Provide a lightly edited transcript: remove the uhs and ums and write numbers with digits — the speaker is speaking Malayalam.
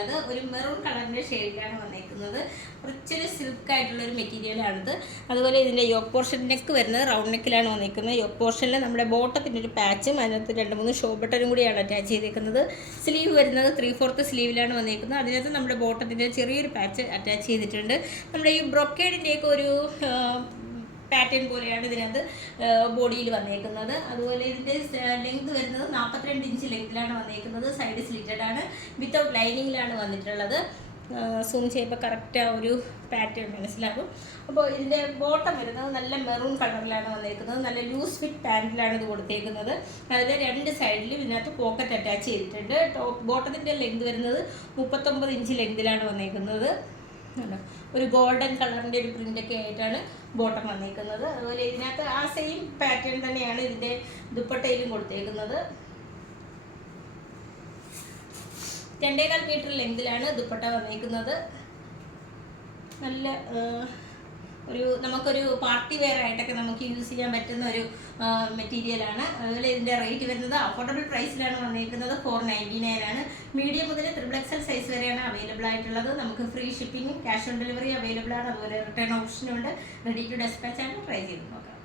വന്നിട്ടുള്ളത്. ഒരു മെറൂൺ കളറിൻ്റെ ഷെയ്ഡിലാണ് വന്നിരിക്കുന്നത്. കുറച്ചൊരു സിൽക്കായിട്ടുള്ളൊരു മെറ്റീരിയലാണിത്. അതുപോലെ ഇതിൻ്റെ യോക്ക് പോർഷൻ നെക്ക് വരുന്നത് റൗണ്ട് നെക്കിലാണ് വന്നിരിക്കുന്നത്. യോക്ക് പോർഷനിൽ നമ്മുടെ ബോട്ടത്തിൻ്റെ ഒരു പാച്ചും അതിനകത്ത് 2-3 ഷോ ബട്ടനും കൂടിയാണ് അറ്റാച്ച് ചെയ്തിരിക്കുന്നത്. സ്ലീവ് വരുന്നത് 3/4 സ്ലീവിലാണ് വന്നിരിക്കുന്നത്. അതിനകത്ത് നമ്മുടെ ബോട്ടത്തിൻ്റെ ചെറിയൊരു പാച്ച് അറ്റാച്ച് ചെയ്തിട്ടുണ്ട്. നമ്മുടെ ഈ ബ്രൊക്കേഡിൻ്റെയൊക്കെ ഒരു പാറ്റേൺ പോലെയാണ് ഇതിനകത്ത് ബോഡിയിൽ വന്നേക്കുന്നത്. അതുപോലെ ഇതിൻ്റെ ലെങ്ത് വരുന്നത് 42 ഇഞ്ച് ലെങ്ത്തിലാണ് വന്നേക്കുന്നത്. സൈഡ് സ്ലിറ്റഡ് ആണ്, വിത്തൗട്ട് ലൈനിങ്ങിലാണ് വന്നിട്ടുള്ളത്. സൂം ചെയ്യുമ്പോൾ കറക്റ്റ് ആ ഒരു പാറ്റേൺ മനസ്സിലാകും. അപ്പോൾ ഇതിൻ്റെ ബോട്ടം വരുന്നത് നല്ല മെറൂൺ കളറിലാണ് വന്നിരിക്കുന്നത്. നല്ല ലൂസ് ഫിറ്റ് പാൻറ്റിലാണ് ഇത് കൊടുത്തേക്കുന്നത്. അതിൽ 2 സൈഡിലും ഇതിനകത്ത് പോക്കറ്റ് അറ്റാച്ച് ചെയ്തിട്ടുണ്ട്. ബോട്ടത്തിൻ്റെ ലെങ്ത് വരുന്നത് 39 ഇഞ്ച് ലെങ്തിലാണ് വന്നിരിക്കുന്നത്. ഒരു ഗോൾഡൻ കളറിൻ്റെ ഒരു പ്രിൻ്റൊക്കെ ആയിട്ടാണ് ബോട്ടം വന്നിരിക്കുന്നത്. അതുപോലെ ഇതിനകത്ത് ആ സെയിം പാറ്റേൺ തന്നെയാണ് ഇതിൻ്റെ ദുപ്പട്ടയിലും കൊടുത്തേക്കുന്നത്. 2.25 മീറ്റർ ലെങ്തിലാണ് ദുപ്പട്ട വന്നിരിക്കുന്നത്. നല്ല നമുക്കൊരു പാർട്ടി വെയർ ആയിട്ടൊക്കെ നമുക്ക് യൂസ് ചെയ്യാൻ പറ്റുന്ന ഒരു മെറ്റീരിയലാണ്. അതുപോലെ ഇതിൻ്റെ റേറ്റ് വരുന്നത് അഫോർഡബിൾ പ്രൈസിലാണ് വന്നിരിക്കുന്നത്. 499 ആണ്. മീഡിയം മുതൽ XXL സൈസ് വരെയാണ് അവൈലബിൾ ആയിട്ടുള്ളത്. നമുക്ക് ഫ്രീ ഷിപ്പിംഗും ക്യാഷ് ഓൺ ഡെലിവറി അവൈലബിൾ ആണ്. അതുപോലെ റിട്ടേൺ ഓപ്ഷനും ഉണ്ട്. റെഡി ടു ഡെസ്പാച്ച് ആണ്. ട്രൈ ചെയ്ത് നോക്കാം.